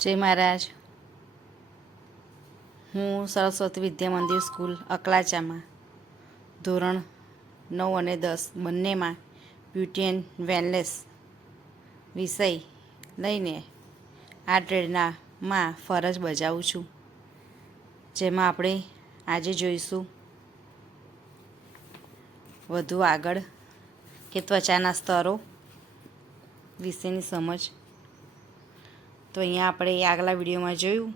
જય મહારાજ. હું સરસ્વતી વિદ્યા મંદિર સ્કૂલ અકલાચામાં, ધોરણ નવ અને દસ બંનેમાં બ્યુટી એન્ડ વેલનેસ વિષય લઈને આ ટ્રેડના માં ફરજ બજાવું છું. જેમાં આપણે આજે જોઈશું વધુ આગળ કે ત્વચાના સ્તરો વિશેની સમજ તો અહીંયા આપણે આગલા વિડીયોમાં જોયું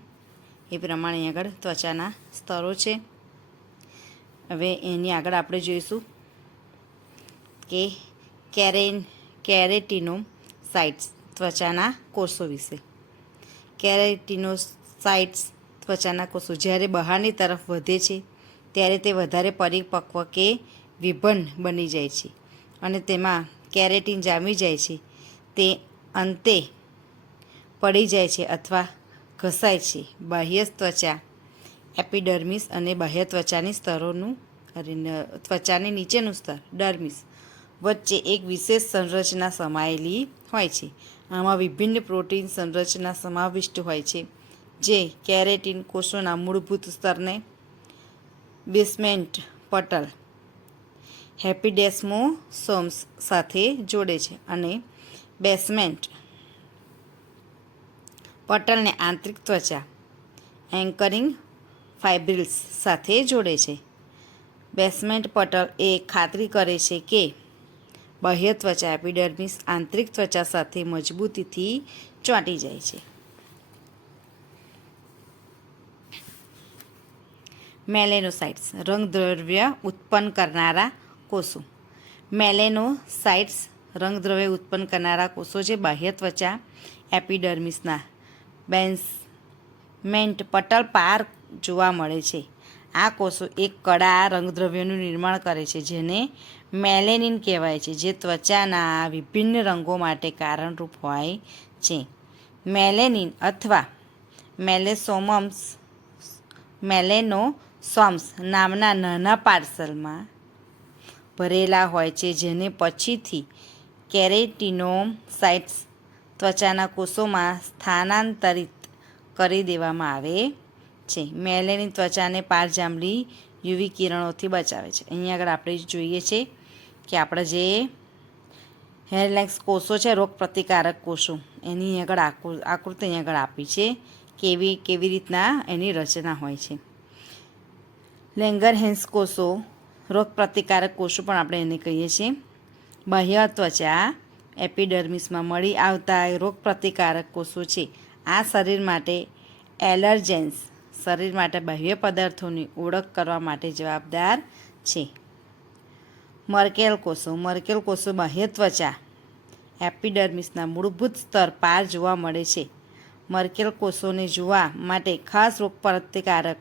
એ પ્રમાણે આગળ ત્વચાના સ્તરો છે. હવે એની આગળ આપણે જોઈશું કે કેરેન કેરેટિનો સાઇટ્સ ત્વચાના કોષો વિશે. કેરેટિનો સાઇટ્સ ત્વચાના કોષો જ્યારે બહારની તરફ વધે છે, ત્યારે તે વધારે પરિપક્વ કે વિભન બની જાય છે અને તેમાં કેરેટીન જામી જાય છે. તે અંતે પડી જાય છે અથવા ઘસાય છે. બાહ્ય ત્વચા, એપિડર્મિસ અને બાહ્ય ત્વચાની સ્તરોનું ત્વચાની નીચેનું સ્તર, ડર્મિસ, વચ્ચે એક વિશેષ સંરચના સમાયેલી હોય છે. આમાં વિભિન્ન પ્રોટીન સંરચના સમાવિષ્ટ હોય છે, જે કેરેટિન કોષોના મૂળભૂત સ્તરને બેસમેન્ટ, પટલ, હેપીડેસ્મોસોમ્સ સાથે જોડે છે અને બેસમેન્ટ પટલને આંતરિક ત્વચા, એન્કરિંગ ફાઇબ્રિલ્સ સાથે જોડે છે. બેસમેન્ટ પટલ એ ખાતરી કરે છે કે બાહ્ય ત્વચા એપિડર્મિસ આંતરિક ત્વચા સાથે મજબૂતીથી ચોંટી જાય છે. મેલેનોસાઇટ્સ, રંગદ્રવ્ય ઉત્પન્ન કરનારા કોષો. મેલેનોસાઇટ્સ, રંગદ્રવ્ય ઉત્પન્ન કરનારા કોષો જે બાહ્ય ત્વચા એપિડર્મિસના બેન્સમેન્ટ પટલ પાર જોવા મળે છે. આ કોષો એક કડા રંગદ્રવ્યનું નિર્માણ કરે છે, જેને મેલેનિન કહેવાય છે, જે ત્વચાના વિભિન્ન રંગો માટે કારણરૂપ હોય છે. મેલેનિન અથવા મેલેસોમમ્સ, મેલેનોસોમ્સ નામના નાના પાર્સલમાં ભરેલા હોય છે, જેને પછીથી કેરેટિનોસાઇટ્સ ત્વચાના કોષોમાં સ્થાનાંતરિત કરી દેવામાં આવે છે. મેલેની ત્વચાને પારજાંબલી યુવી કિરણોથી બચાવે છે. અહીંયા આગળ આપણે જોઈએ છે કે આપણા જે હેરલેક્સ કોષો છે રોગ પ્રતિકારક કોષો, એની આગળ આકૃ- આકૃતિ અહીં આગળ આપી છે કેવી કેવી રીતના એની રચના હોય છે. લેંગર હેન્સ કોષો રોગ પ્રતિકારક કોષો પણ આપણે એને કહીએ છીએ. બાહ્ય ત્વચા એપિડર્મિસમાં મળી આવતા રોગ પ્રતિકારક કોષો છે. આ શરીર માટે એલર્જેન્સ, શરીર માટે બાહ્ય પદાર્થોની ઓળખ કરવા માટે જવાબદાર છે. મર્કેલ કોષો મર્કેલ કોષો બાહ્ય ત્વચા, એપિડર્મિસના મૂળભૂત સ્તર પાર જોવા મળે છે. મર્કેલ કોષોને જોવા માટે ખાસ રોગ પ્રતિકારક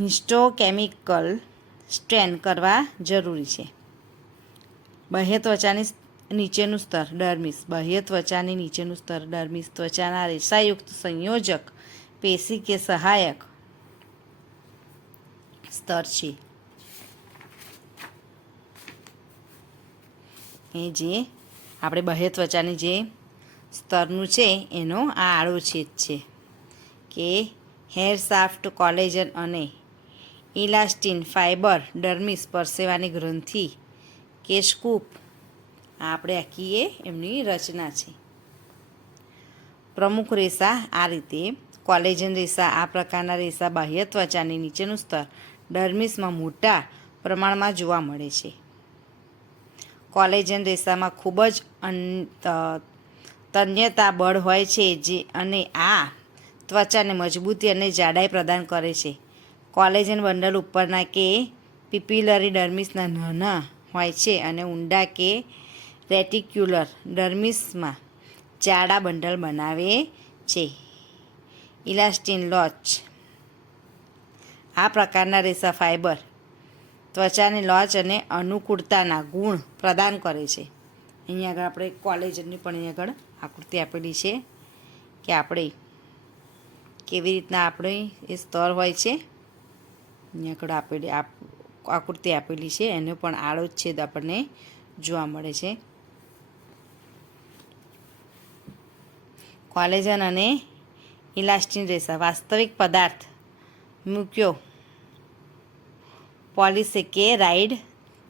હિસ્ટોકેમિકલ સ્ટ્રેન કરવા જરૂરી છે. બાહ્ય ત્વચાની નીચેનું સ્તર, ડર્મિસ. બાહ્ય ત્વચાની નીચેનું સ્તર, ડર્મિસ. ત્વચાના રેસાયુક્ત સંયોજક, પેશી કે સહાયક સ્તર છે. એ જે આપણે બાહ્ય ત્વચાની જે સ્તરનું છે, એનો આ આડો છેદ છે કે હેર સાફ્ટ, કોલેજન અને ઇલાસ્ટિન ફાઇબર, ડર્મિસ પરસેવાની ગ્રંથિ કે સ્કૂપ આપણે આખી એ એમની રચના છે. પ્રમુખ રેસા આ રીતે કોલેજન રેસા આ પ્રકારના રેસા બાહ્ય ત્વચાની નીચેનું સ્તર ડર્મિસમાં મોટા પ્રમાણમાં જોવા મળે છે. કોલેજન રેસામાં ખૂબ જ તન્યતા બળ હોય છે જે અને આ ત્વચાને મજબૂતી અને જાડાઈ પ્રદાન કરે છે. કોલેજન બંડલ ઉપરના કે પીપીલરી ડર્મિસના નાના હોય છે અને ઊંડા કે રેટિક્યુલર ડર્મિસમાં જાડા બંડલ બનાવે છે. ઇલાસ્ટિન લોચ. આ પ્રકારના રેસા ફાઇબર ત્વચાની લોચ અને અનુકૂળતાના ગુણ પ્રદાન કરે છે. અહીંયા આગળ આપણે કોલેજની પણ અહીંયા આગળ આકૃતિ આપેલી છે કે આપણે કેવી રીતના આપણે એ સ્તર હોય છે. અહીંયા આગળ આપેલી આપ, આકૃતિ આપેલી છે. એનો પણ આડો છેદ આપણને જોવા મળે છે. કોલેજન અને ઇલાસ્ટિન રેસા, વાસ્તવિક પદાર્થ મૂક્યો. પોલિસેકે રાઈડ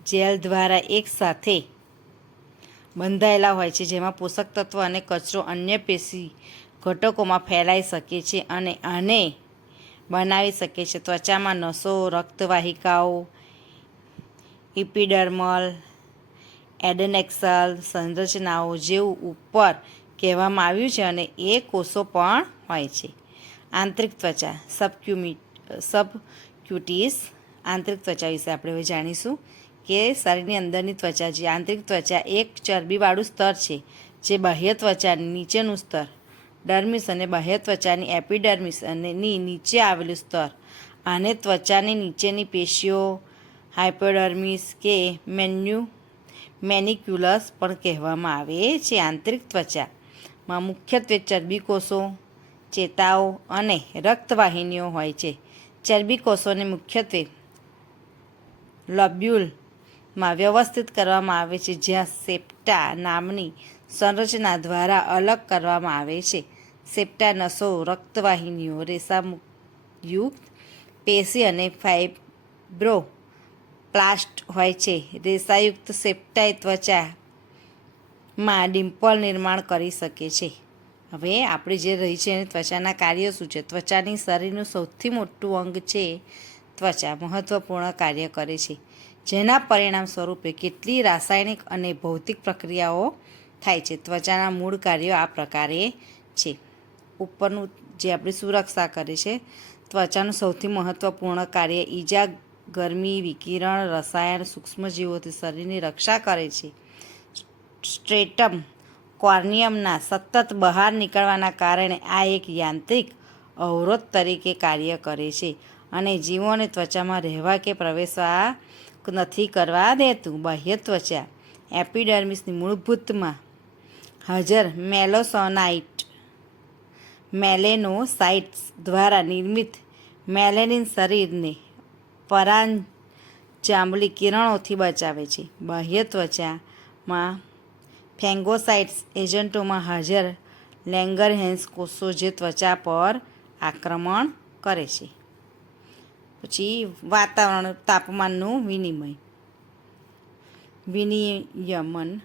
જેલ દ્વારા એક સાથે બંધાયેલા હોય છે, જેમાં પોષક તત્વ અને કચરો અન્ય પેશી ઘટકોમાં ફેલાઈ શકે છે અને આને બનાવી શકે છે. ત્વચામાં નસો, રક્તવાહિકાઓ, ઇપિડર્મલ, એડેનેક્સલ સંરચનાઓ જેવું ઉપર કહેવામાં આવ્યું છે અને એ કોષો પણ હોય છે. આંતરિક ત્વચા સબક્યુમિ સબક્યુટીસ આંતરિક ત્વચા વિશે આપણે હવે જાણીશું કે શરીરની અંદરની ત્વચા જે આંતરિક ત્વચા એક ચરબીવાળું સ્તર છે, જે બાહ્ય ત્વચા નીચેનું સ્તર ડર્મિસ અને બાહ્ય ત્વચાની એપિડર્મિસ અને ની નીચે આવેલું સ્તર, આને ત્વચાની નીચેની પેશીઓ હાઇપોડર્મિસ કે મેન્યુ મેનિક્યુલસ પણ કહેવામાં આવે છે. આંતરિક ત્વચામાં મુખ્યત્વે ચરબી કોષો ચેતાઓ અને રક્તવાહિનીઓ હોય છે. ચરબી કોષોને મુખ્યત્વે લોબ્યુલમાં વ્યવસ્થિત કરવામાં આવે છે, જ્યાં સેપ્ટા નામની સંરચના દ્વારા અલગ કરવામાં આવે છે. સેપ્ટા નસો રક્તવાહિનીઓ રેસાયુક્ત પેશી અને ફાઇબ્રો પ્લાસ્ટ હોય છે. રેસાયુક્ત સેપ્ટાઈ ત્વચામાં ડિમ્પલ નિર્માણ કરી શકે છે. હવે આપણે જે રહી છે એની ત્વચાના કાર્યો શું છે? ત્વચાની શરીરનું સૌથી મોટું અંગ છે ત્વચા મહત્ત્વપૂર્ણ કાર્ય કરે છે. જેના પરિણામ સ્વરૂપે કેટલી રાસાયણિક અને ભૌતિક પ્રક્રિયાઓ થાય છે? ત્વચાના મૂળ કાર્યો આ પ્રકારે છે. ઉપરનું જે આપણી સુરક્ષા કરે છે, ત્વચાનું સૌથી મહત્ત્વપૂર્ણ કાર્ય ઈજા, ગરમી, વિકિરણ, રસાયણ, સૂક્ષ્મજીવોથી શરીરની રક્ષા કરે છે. સ્ટ્રેટમ કોર્નિયમના સતત બહાર નીકળવાના કારણે આ એક યાંત્રિક અવરોધ તરીકે કાર્ય કરે છે અને જીવોને ત્વચામાં રહેવા કે પ્રવેશવા નથી કરવા દેતું. બાહ્ય ત્વચા એપિડર્મિસની મૂળભૂતમાં હાજર મેલોસોનાઇટ મેલેનોસાઇટ્સ દ્વારા નિર્મિત મેલેનિન શરીરને પરાન જાંબલી કિરણોથી બચાવે છે. બાહ્ય ત્વચામાં ફેંગોસાઇટ્સ એજન્ટોમાં હાજર લેંગરહેન્સ કોષો જે ત્વચા પર આક્રમણ કરે છે. પછી વાતાવરણ તાપમાનનું વિનિમય. વિનિયમન.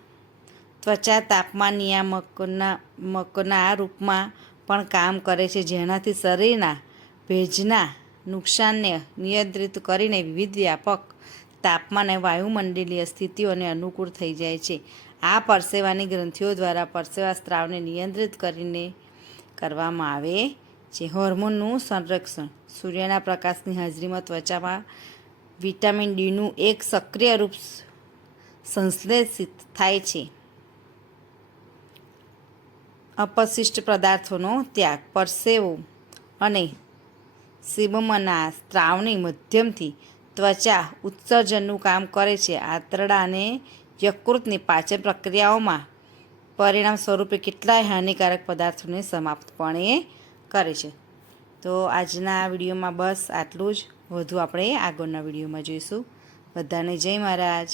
ત્વચા તાપમાન નિયામકના મકના રૂપમાં પણ કામ કરે છે, જેનાથી શરીરના ભેજના નુકસાનને નિયંત્રિત કરીને વિવિધ વ્યાપક તાપમાન અને વાયુમંડલીય સ્થિતિઓને અનુકૂળ થઈ જાય છે. આ પરસેવાની ગ્રંથિઓ દ્વારા પરસેવા સ્ત્રાવને નિયંત્રિત કરીને કરવામાં આવે છે. હોર્મોનનું સંરક્ષણ. સૂર્યના પ્રકાશની હાજરીમાં ત્વચામાં વિટામિન ડીનું એક સક્રિય રૂપ સંશ્લેષિત થાય છે. અપશિષ્ટ પદાર્થોનો ત્યાગ. પરસેવો અને સિબમના સ્ત્રાવની મધ્યમથી ત્વચા ઉત્સર્જનનું કામ કરે છે. આંતરડા અને યકૃતની પાચન પ્રક્રિયાઓમાં પરિણામ સ્વરૂપે કેટલાય હાનિકારક પદાર્થોને સમાપ્તપણે કરે છે. તો આજના વિડીયોમાં બસ આટલું જ. વધુ આપણે આગળના વિડીયોમાં જોઈશું. બધાને જય મહારાજ.